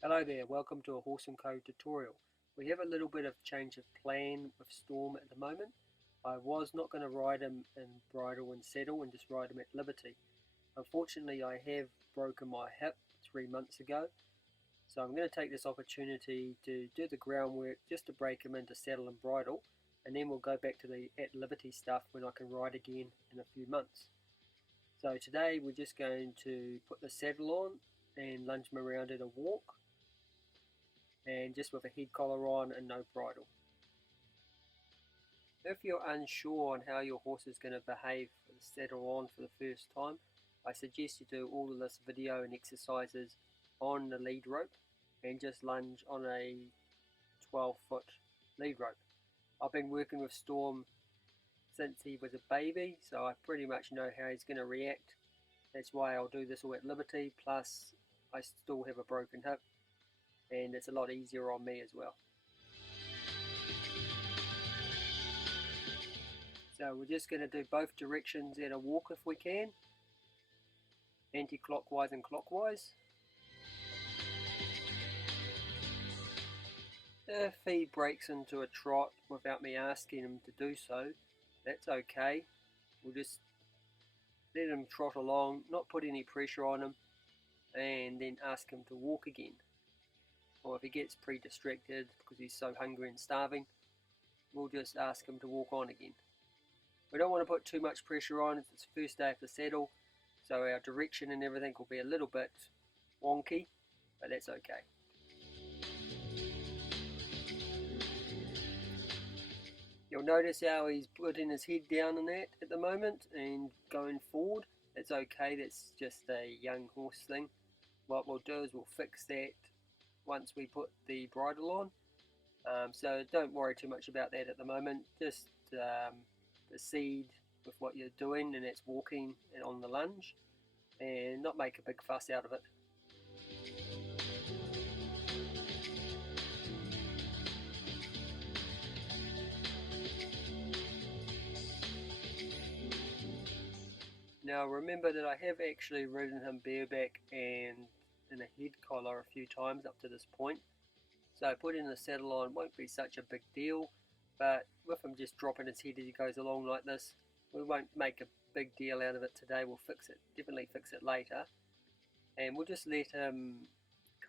Hello there, welcome to a Horse & Co tutorial. We have a little bit of change of plan with Storm at the moment. I was not going to ride him in bridle and saddle and just ride him at liberty. Unfortunately, I have broken my hip 3 months ago, so I'm going to take this opportunity to do the groundwork just to break him into saddle and bridle, and then we'll go back to the at liberty stuff when I can ride again in a few months. So today we're just going to put the saddle on and lunge him around at a walk, and just with a head collar on and no bridle. If you're unsure on how your horse is going to behave with the saddle on for the first time, I suggest you do all of this video and exercises on the lead rope and just lunge on a 12-foot lead rope. I've been working with Storm since he was a baby, so I pretty much know how he's going to react. That's why I'll do this all at liberty, plus I still have a broken hip and it's a lot easier on me as well. So we're just going to do both directions at a walk if we can, anti-clockwise and clockwise. If he breaks into a trot without me asking him to do so, that's okay. We'll just let him trot along, not put any pressure on him, and then ask him to walk again. Or if he gets pre-distracted because he's so hungry and starving, we'll just ask him to walk on again. We don't want to put too much pressure on. It's the first day of the saddle, so our direction and everything will be a little bit wonky, but that's okay. You'll notice how he's putting his head down in that at the moment and going forward. That's okay, that's just a young horse thing. What we'll do is we'll fix that once we put the bridle on. So don't worry too much about that at the moment. Just proceed with what you're doing, and that's walking and on the lunge, and not make a big fuss out of it. Now remember that I have actually ridden him bareback and in a head collar a few times up to this point, so putting the saddle on won't be such a big deal, but with him just dropping his head as he goes along like this, we won't make a big deal out of it today. We'll fix it, definitely fix it later, and we'll just let him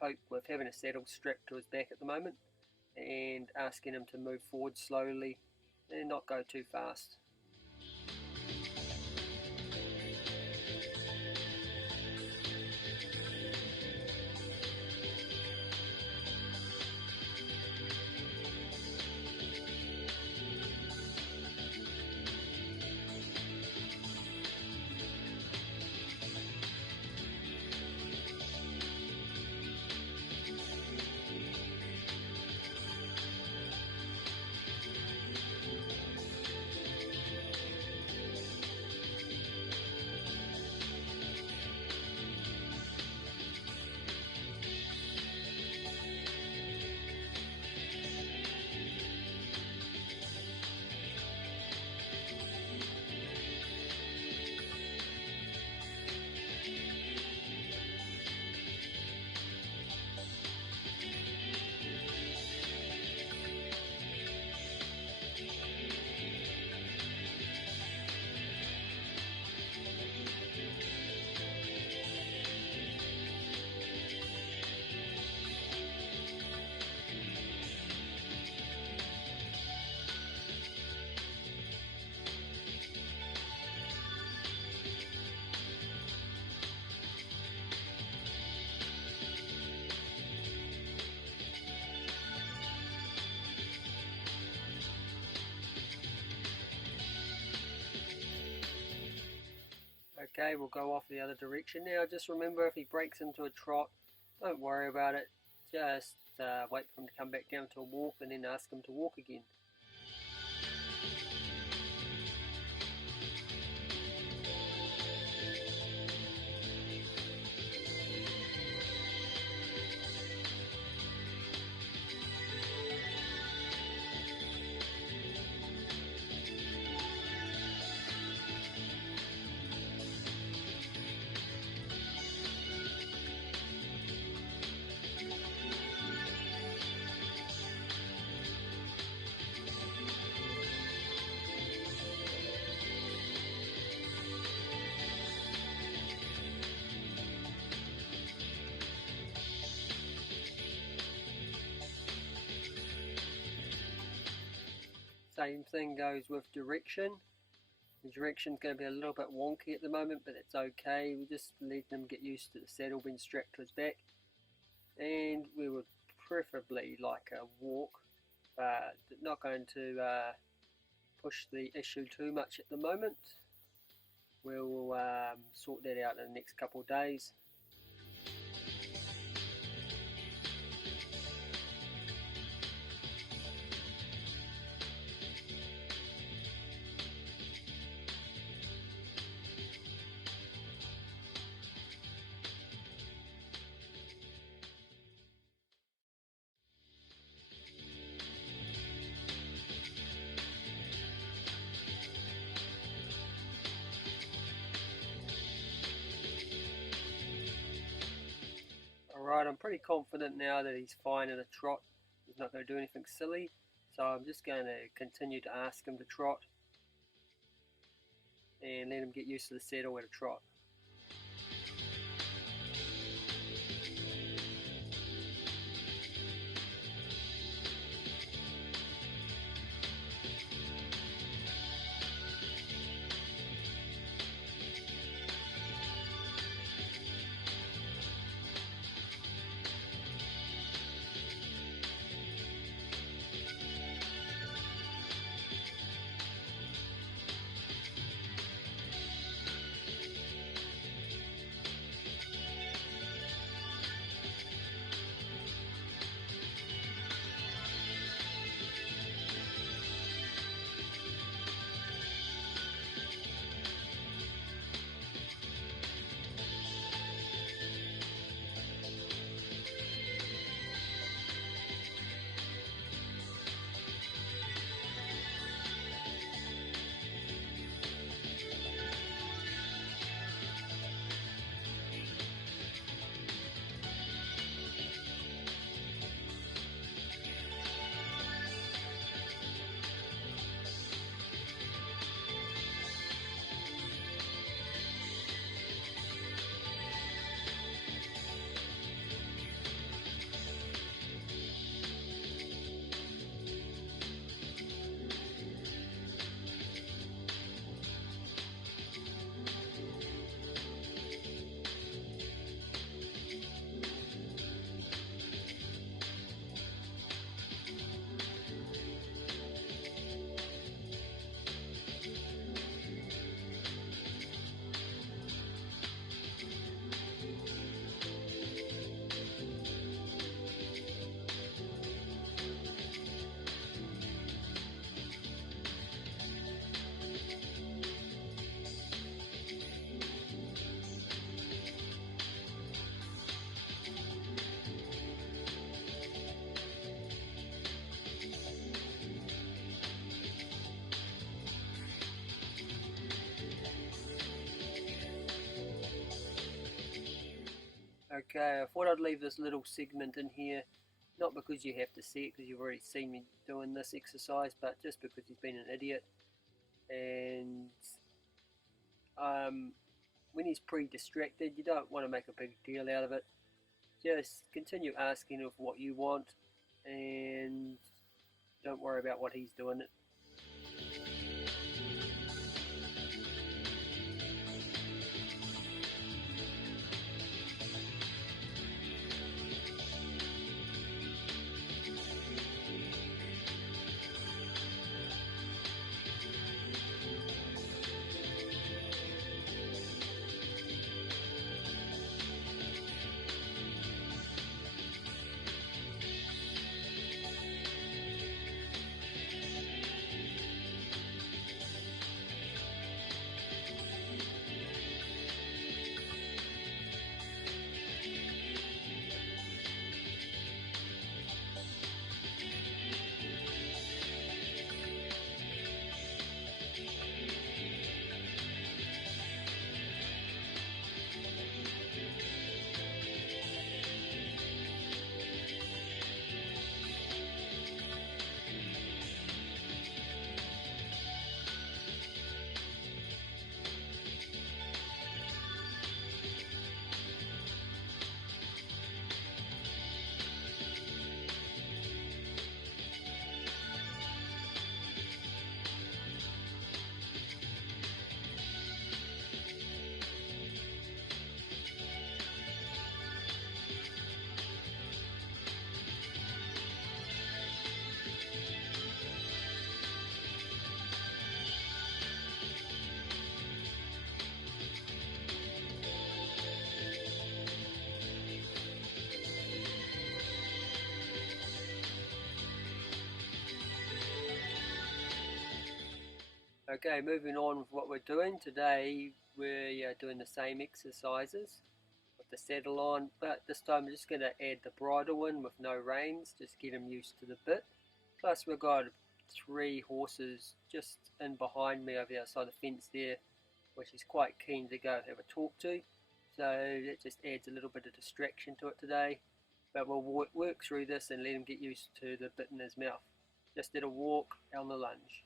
cope with having a saddle strapped to his back at the moment and asking him to move forward slowly and not go too fast. Okay, we'll go off the other direction now. Just remember, if he breaks into a trot, don't worry about it. Just wait for him to come back down to a walk and then ask him to walk again. Same thing goes with direction. The direction's going to be a little bit wonky at the moment, but it's okay. We just let him get used to the saddle being strapped to his back. And we would preferably like a walk, but not going to push the issue too much at the moment. We'll sort that out in the next couple of days. Alright, I'm pretty confident now that he's fine in a trot. He's not going to do anything silly. So I'm just going to continue to ask him to trot and let him get used to the saddle at a trot. Okay, I thought I'd leave this little segment in here, not because you have to see it, because you've already seen me doing this exercise, but just because he's been an idiot. And when he's pre-distracted, you don't want to make a big deal out of it. Just continue asking of what you want, and don't worry about what he's doing. Okay, moving on with what we're doing. Today we're doing the same exercises with the saddle on, but this time I'm just going to add the bridle in with no reins, just get him used to the bit. Plus we've got 3 horses just in behind me over the outside the fence there, which he's quite keen to go have a talk to. So that just adds a little bit of distraction to it today. But we'll work through this and let him get used to the bit in his mouth. Just did a walk on the lunge.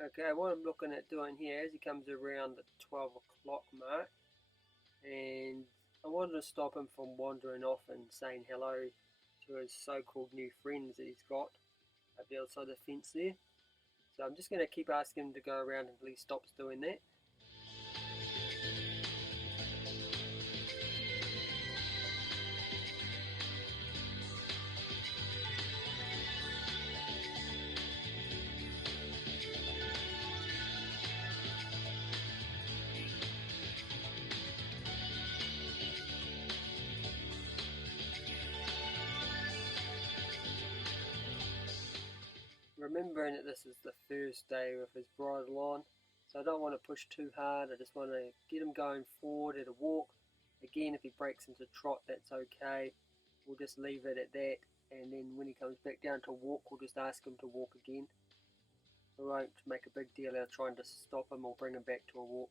Okay, what I'm looking at doing here is he comes around the 12 o'clock mark, and I wanted to stop him from wandering off and saying hello to his so-called new friends that he's got up the other side of the fence there. So I'm just going to keep asking him to go around until he stops doing that. Remembering that this is the first day with his bridle on, so I don't want to push too hard. I just want to get him going forward at a walk. Again, if he breaks into trot, that's okay. We'll just leave it at that, and then when he comes back down to walk, we'll just ask him to walk again. We won't make a big deal out of trying to stop him or bring him back to a walk.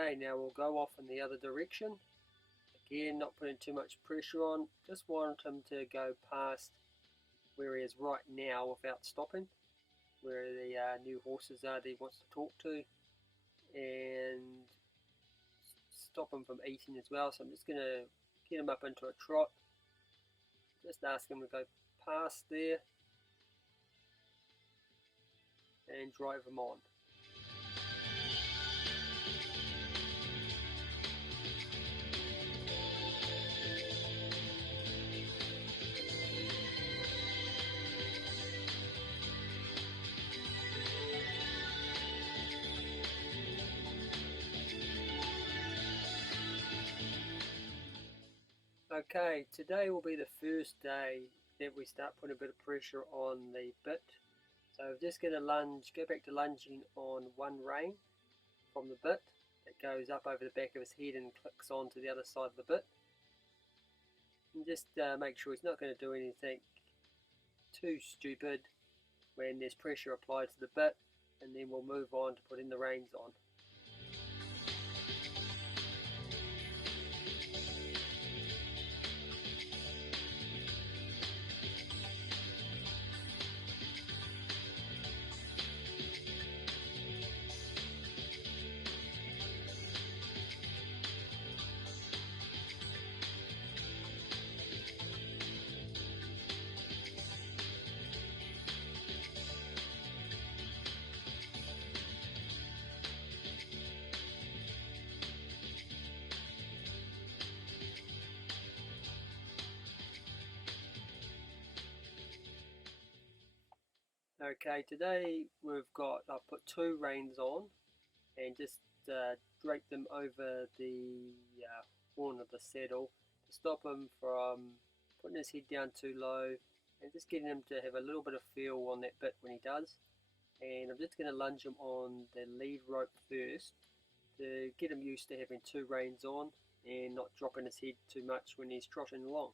Okay, now we'll go off in the other direction. Again, not putting too much pressure on, just want him to go past where he is right now without stopping, where the new horses are that he wants to talk to, and stop him from eating as well. So I'm just going to get him up into a trot, just ask him to go past there and drive him on. Okay, today will be the first day that we start putting a bit of pressure on the bit. So we're just going to go back to lunging on one rein from the bit. It goes up over the back of his head and clicks onto the other side of the bit. And just make sure he's not going to do anything too stupid when there's pressure applied to the bit, and then we'll move on to putting the reins on. Okay, today I've put two reins on and just drape them over the horn of the saddle to stop him from putting his head down too low, and just getting him to have a little bit of feel on that bit when he does. And I'm just going to lunge him on the lead rope first to get him used to having two reins on and not dropping his head too much when he's trotting along.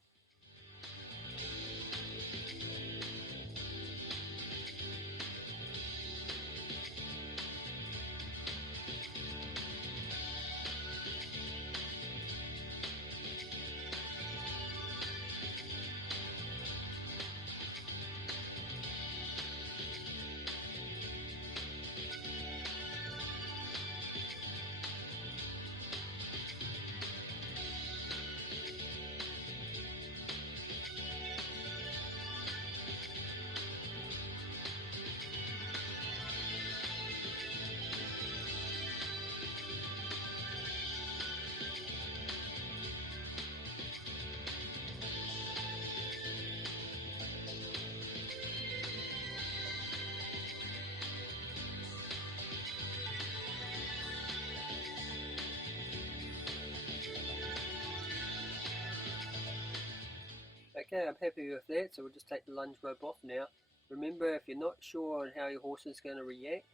Okay, I'm happy with that, so we'll just take the lunge rope off now. Remember, if you're not sure on how your horse is going to react,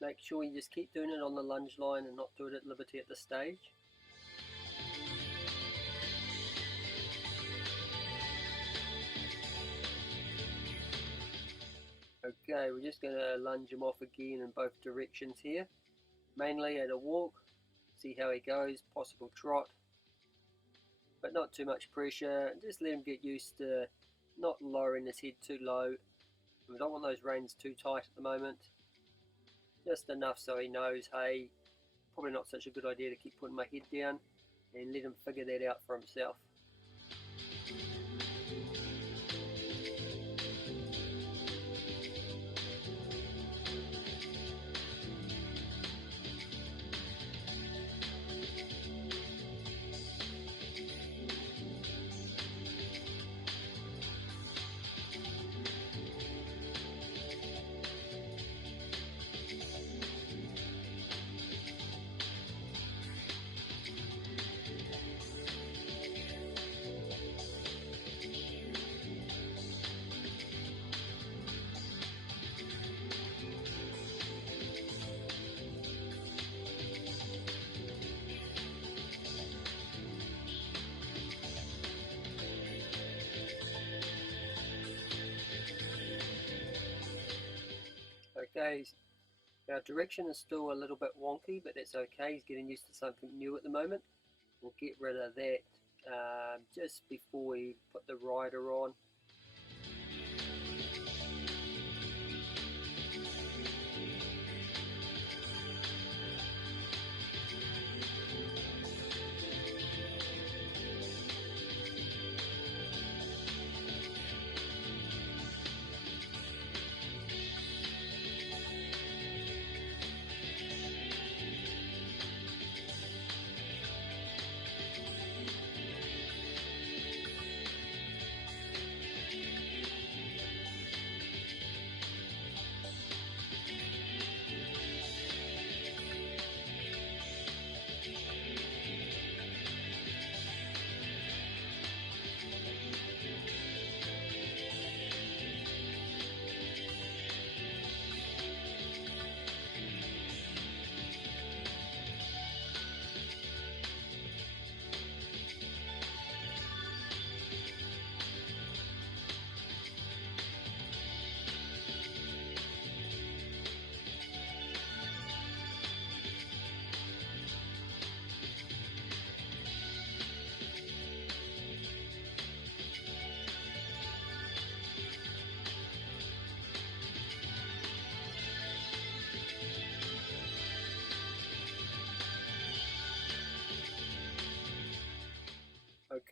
make sure you just keep doing it on the lunge line and not do it at liberty at this stage. Okay, we're just going to lunge him off again in both directions here. Mainly at a walk, see how he goes, possible trot, but not too much pressure. Just let him get used to not lowering his head too low. We don't want those reins too tight at the moment. Just enough so he knows, hey, probably not such a good idea to keep putting my head down, and let him figure that out for himself. Okay, Our direction is still a little bit wonky, but that's okay. He's getting used to something new at the moment. We'll get rid of that just before we put the rider on.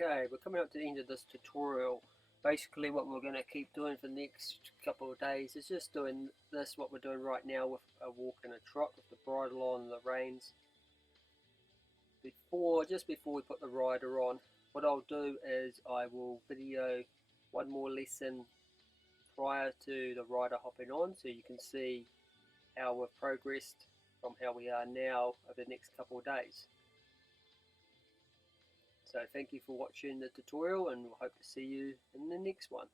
Okay, we're coming up to the end of this tutorial. Basically what we're going to keep doing for the next couple of days is just doing this, what we're doing right now with a walk and a trot with the bridle on and the reins. Just before we put the rider on, what I'll do is I will video one more lesson prior to the rider hopping on, so you can see how we've progressed from how we are now over the next couple of days. So thank you for watching the tutorial, and we'll hope to see you in the next one.